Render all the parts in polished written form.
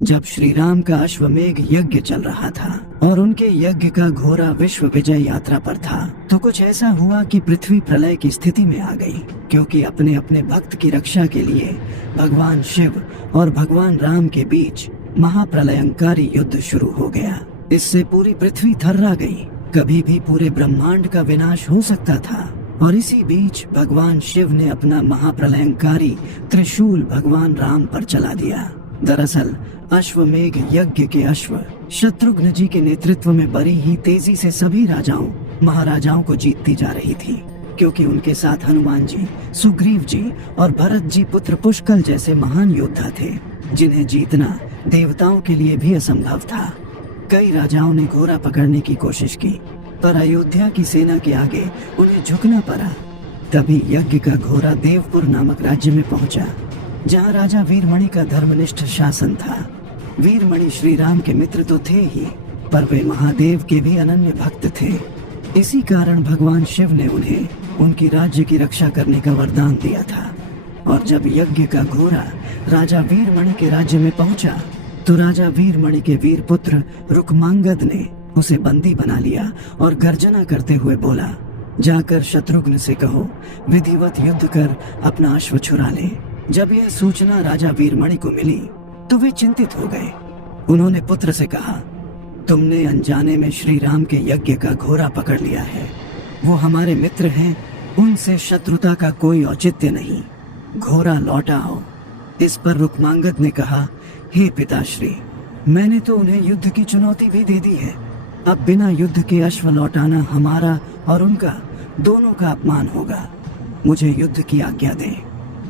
जब श्री राम का अश्वमेघ यज्ञ चल रहा था और उनके यज्ञ का घोड़ा विश्व विजय यात्रा पर था, तो कुछ ऐसा हुआ कि पृथ्वी प्रलय की स्थिति में आ गई, क्योंकि अपने अपने भक्त की रक्षा के लिए भगवान शिव और भगवान राम के बीच महाप्रलयंकारी युद्ध शुरू हो गया। इससे पूरी पृथ्वी थर्रा गई। कभी भी पूरे ब्रह्मांड का विनाश हो सकता था। और इसी बीच भगवान शिव ने अपना महाप्रलयंकारी त्रिशूल भगवान राम पर चला दिया। दरअसल अश्वमेघ यज्ञ के अश्व शत्रुघ्न जी के नेतृत्व में बड़ी ही तेजी से सभी राजाओं महाराजाओं को जीतती जा रही थी, क्योंकि उनके साथ हनुमान जी, सुग्रीव जी और भरत जी पुत्र पुष्कल जैसे महान योद्धा थे, जिन्हें जीतना देवताओं के लिए भी असंभव था। कई राजाओं ने घोड़ा पकड़ने की कोशिश की, पर अयोध्या की सेना के आगे उन्हें झुकना पड़ा। तभी यज्ञ का घोड़ा देवपुर नामक राज्य में पहुंचा, जहां राजा वीरमणि का धर्मनिष्ठ शासन था। वीरमणि श्री राम के मित्र तो थे ही, पर वे महादेव के भी अनन्य भक्त थे। इसी कारण भगवान शिव ने उन्हें उनकी राज्य की रक्षा करने का वरदान दिया था। और जब यज्ञ का घोड़ा राजा वीरमणि के राज्य में पहुंचा, तो राजा वीरमणि के वीर पुत्र रुक्मांगद ने उसे बंदी बना लिया और गर्जना करते हुए बोला, जाकर शत्रुघ्न से कहो विधिवत युद्ध कर अपना अश्व छुड़ा ले। जब यह सूचना राजा वीरमणि को मिली तो वे चिंतित हो गए। उन्होंने पुत्र से कहा, तुमने अनजाने में श्री राम के यज्ञ का घोड़ा पकड़ लिया है। वो हमारे मित्र हैं, उनसे शत्रुता का कोई औचित्य नहीं। घोड़ा लौटाओ। इस पर रुक्मांगद ने कहा, हे पिताश्री, मैंने तो उन्हें युद्ध की चुनौती भी दे दी है। अब बिना युद्ध के अश्व लौटाना हमारा और उनका दोनों का अपमान होगा। मुझे युद्ध की आज्ञा दें।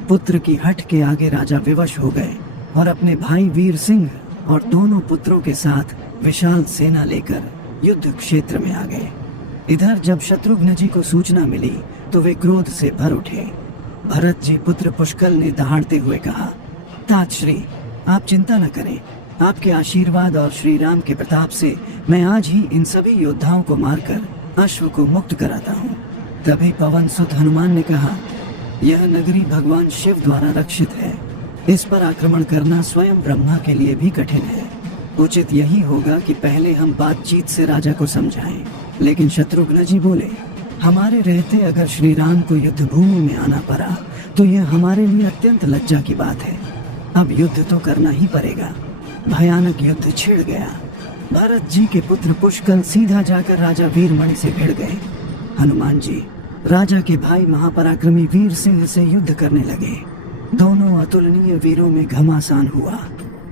पुत्र की हठ के आगे राजा विवश हो गए और अपने भाई वीर सिंह और दोनों पुत्रों के साथ विशाल सेना लेकर युद्ध क्षेत्र में आ गए। इधर जब शत्रुघ्न जी को सूचना मिली तो वे क्रोध से भर उठे। भरत जी पुत्र पुष्कल ने दहाड़ते हुए कहा, तात श्री, आप चिंता न करें। आपके आशीर्वाद और श्री राम के प्रताप से मैं आज ही इन सभी योद्धाओं को मारकर अश्व को मुक्त कराता हूँ। तभी पवन सुत हनुमान ने कहा, यह नगरी भगवान शिव द्वारा रक्षित है। इस पर आक्रमण करना स्वयं ब्रह्मा के लिए भी कठिन है। उचित यही होगा कि पहले हम बातचीत से राजा को समझाएं। लेकिन शत्रुघ्न जी बोले, हमारे रहते अगर श्री राम को युद्ध भूमि में आना पड़ा तो यह हमारे लिए अत्यंत लज्जा की बात है। अब युद्ध तो करना ही पड़ेगा। भयानक युद्ध छिड़ गया। भरत जी के पुत्र पुष्कल सीधा जाकर राजा वीरमणि से भिड़ गए। हनुमान जी राजा के भाई महापराक्रमी वीर सिंह से युद्ध करने लगे। दोनों अतुलनीय वीरों में घमासान हुआ।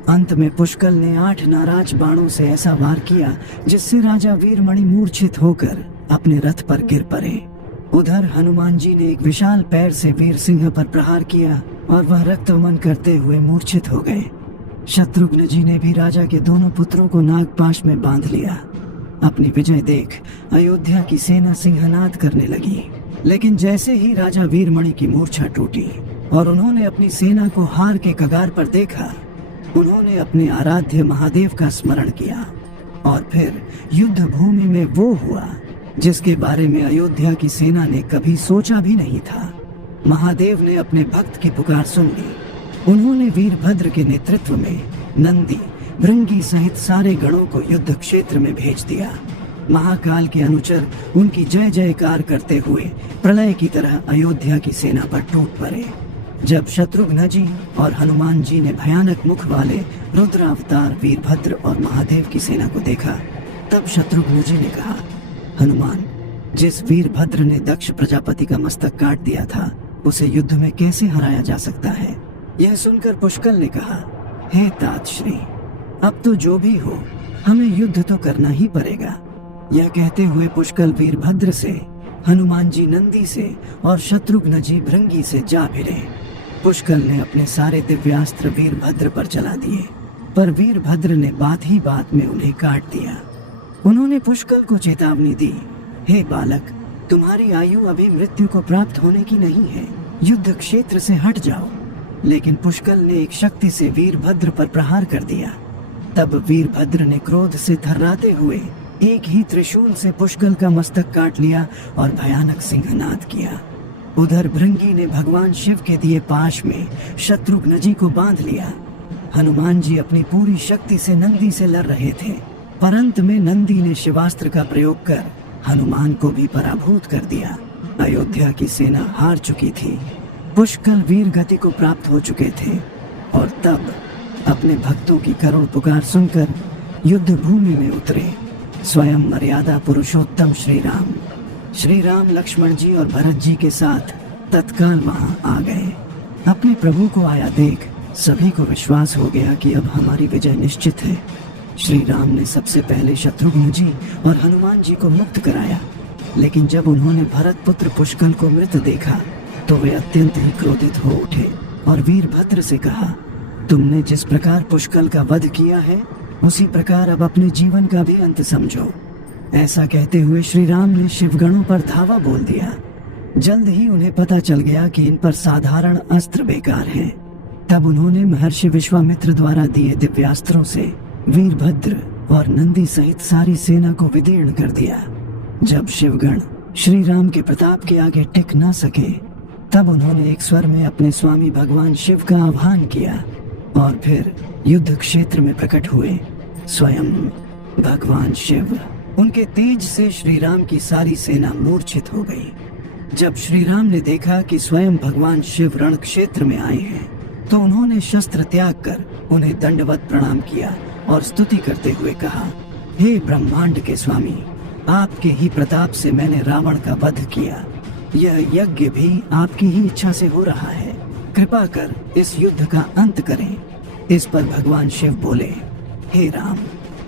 अंत में पुष्कल ने 8 नाराज बाणों से ऐसा वार किया जिससे राजा वीरमणि मूर्छित होकर अपने रथ पर गिर पड़े। उधर हनुमान जी ने एक विशाल पैर से वीर सिंह पर प्रहार किया और वह रक्तमन करते हुए मूर्छित हो गए। शत्रुघ्न जी ने भी राजा के दोनों पुत्रों को नागपाश में बांध लिया। अपनी विजय देख अयोध्या की सेना सिंहनाद करने लगी। लेकिन जैसे ही राजा वीरमणि की मूर्छा टूटी और उन्होंने अपनी सेना को हार के कगार पर देखा, उन्होंने अपने आराध्य महादेव का स्मरण किया और फिर युद्ध भूमि में वो हुआ जिसके बारे में अयोध्या की सेना ने कभी सोचा भी नहीं था। महादेव ने अपने भक्त की पुकार सुन ली। उन्होंने वीरभद्र के नेतृत्व में नंदी, भृंगी सहित सारे गणों को युद्ध क्षेत्र में भेज दिया। महाकाल के अनुचर उनकी जय जयकार करते हुए प्रलय की तरह अयोध्या की सेना पर टूट पड़े। जब शत्रुघ्न जी और हनुमान जी ने भयानक मुख वाले रुद्रावतार वीरभद्र और महादेव की सेना को देखा, तब शत्रुघ्न जी ने कहा, हनुमान, जिस वीरभद्र ने दक्ष प्रजापति का मस्तक काट दिया था, उसे युद्ध में कैसे हराया जा सकता है? यह सुनकर पुष्कल ने कहा, हे तात श्री, अब तो जो भी हो हमें युद्ध तो करना ही पड़ेगा। यह कहते हुए पुष्कल वीरभद्र से, हनुमान जी नंदी से और शत्रुघ्न जी भृंगी से जा भिड़े। पुष्कल ने अपने सारे दिव्यास्त्र वीरभद्र पर चला दिए, पर वीरभद्र ने बात ही बात में उन्हें काट दिया। उन्होंने पुष्कल को चेतावनी दी, हे बालक, तुम्हारी आयु अभी मृत्यु को प्राप्त होने की नहीं है, युद्ध क्षेत्र से हट जाओ। लेकिन पुष्कल ने एक शक्ति से वीरभद्र पर प्रहार कर दिया। तब वीरभद्र ने क्रोध से थर्राते हुए एक ही त्रिशूल से पुष्कल का मस्तक काट लिया और भयानक सिंहनाद किया। उधर भृंगी ने भगवान शिव के दिए पाश में शत्रुघ्न जी को बांध लिया। हनुमान जी अपनी पूरी शक्ति से नंदी से लड़ रहे थे, पर अंत में नंदी ने शिवास्त्र का प्रयोग कर हनुमान को भी पराभूत कर दिया। अयोध्या की सेना हार चुकी थी, पुष्कल वीर गति को प्राप्त हो चुके थे, और तब अपने भक्तों की करुण पुकार सुनकर युद्ध भूमि में उतरे स्वयं मर्यादा पुरुषोत्तम श्री राम लक्ष्मण जी और भरत जी के साथ तत्काल वहां आ गए। अपने प्रभु को आया देख सभी को विश्वास हो गया कि अब हमारी विजय निश्चित है। श्री राम ने सबसे पहले शत्रुघ्न जी और हनुमान जी को मुक्त कराया, लेकिन जब उन्होंने भरत पुत्र पुष्कल को मृत देखा तो वे अत्यंत ही क्रोधित हो उठे और वीरभद्र से कहा, तुमने जिस प्रकार पुष्कल का वध किया है उसी प्रकार अब अपने जीवन का भी अंत समझो। ऐसा कहते हुए श्री राम ने शिवगणों पर धावा बोल दिया। जल्द ही उन्हें पता चल गया कि इन पर साधारण अस्त्र बेकार हैं। तब उन्होंने महर्षि विश्वामित्र द्वारा दिए दिव्यास्त्रों से वीरभद्र और नंदी सहित सारी सेना को विदीर्ण कर दिया। जब शिवगण श्री राम के प्रताप के आगे टिक न सके तब उन्होंने एक स्वर में अपने स्वामी भगवान शिव का आह्वान किया और फिर युद्ध क्षेत्र में प्रकट हुए स्वयं भगवान शिव। उनके तेज से श्री राम की सारी सेना मूर्छित हो गई। जब श्री राम ने देखा कि स्वयं भगवान शिव रण क्षेत्र में आए हैं तो उन्होंने शस्त्र त्याग कर उन्हें दंडवत प्रणाम किया और स्तुति करते हुए कहा, हे ब्रह्मांड के स्वामी, आपके ही प्रताप से मैंने रावण का वध किया। यह यज्ञ भी आपकी ही इच्छा से हो रहा है, कृपा कर इस युद्ध का अंत करें। इस पर भगवान शिव बोले, हे राम,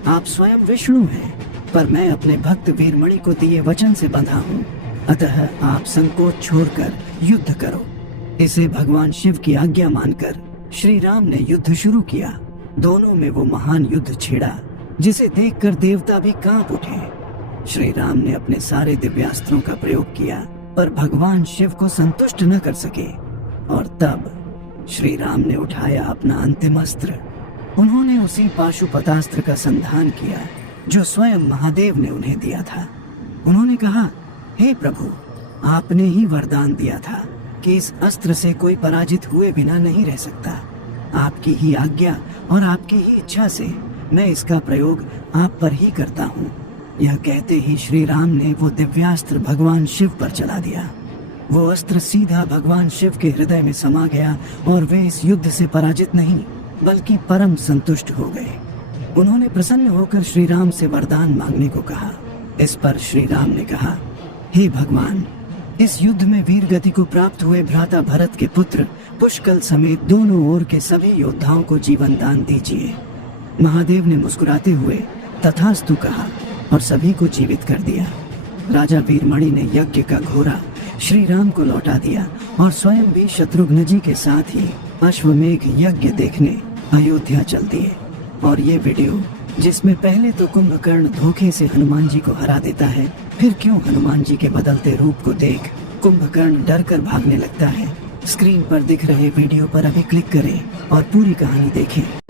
आप स्वयं विष्णु हैं, पर मैं अपने भक्त वीरमणि को दिए वचन से बंधा हूँ, अतः आप संकोच छोड़कर युद्ध करो। इसे भगवान शिव की आज्ञा मानकर श्री राम ने युद्ध शुरू किया। दोनों में वो महान युद्ध छिड़ा जिसे देखकर देवता भी कांप उठे। श्री राम ने अपने सारे दिव्यास्त्रों का प्रयोग किया, पर भगवान शिव को संतुष्ट न कर सके, और तब श्री राम ने उठाया अपना अंतिम अस्त्र। उन्होंने उसी पाशुपतास्त्र का संधान किया जो स्वयं महादेव ने उन्हें दिया था। उन्होंने कहा, हे प्रभु, आपने ही वरदान दिया था कि इस अस्त्र से कोई पराजित हुए बिना नहीं रह सकता। आपकी ही आज्ञा और आपकी ही इच्छा से मैं इसका प्रयोग आप पर ही करता हूँ। यह कहते ही श्री राम ने वो दिव्यास्त्र भगवान शिव पर चला दिया। वो अस्त्र सीधा भगवान शिव के हृदय में समा गया और वे इस युद्ध से पराजित नहीं बल्कि परम संतुष्ट हो गए। उन्होंने प्रसन्न होकर श्री राम से वरदान मांगने को कहा। इस पर श्री राम ने कहा, हे भगवान, इस युद्ध में वीर गति को प्राप्त हुए भ्राता भरत के पुत्र पुष्कल समेत दोनों ओर के सभी योद्धाओं को जीवन दान दीजिए। महादेव ने मुस्कुराते हुए तथास्तु कहा और सभी को जीवित कर दिया। राजा वीरमणि ने यज्ञ का घोड़ा श्री राम को लौटा दिया और स्वयं भी शत्रुघ्न जी के साथ ही अश्वमेघ यज्ञ देखने अयोध्या चल दिए। और ये वीडियो जिसमें पहले तो कुंभकर्ण धोखे से हनुमान जी को हरा देता है, फिर क्यों हनुमान जी के बदलते रूप को देख कुंभकर्ण डर कर भागने लगता है, स्क्रीन पर दिख रहे वीडियो पर अभी क्लिक करें और पूरी कहानी देखें।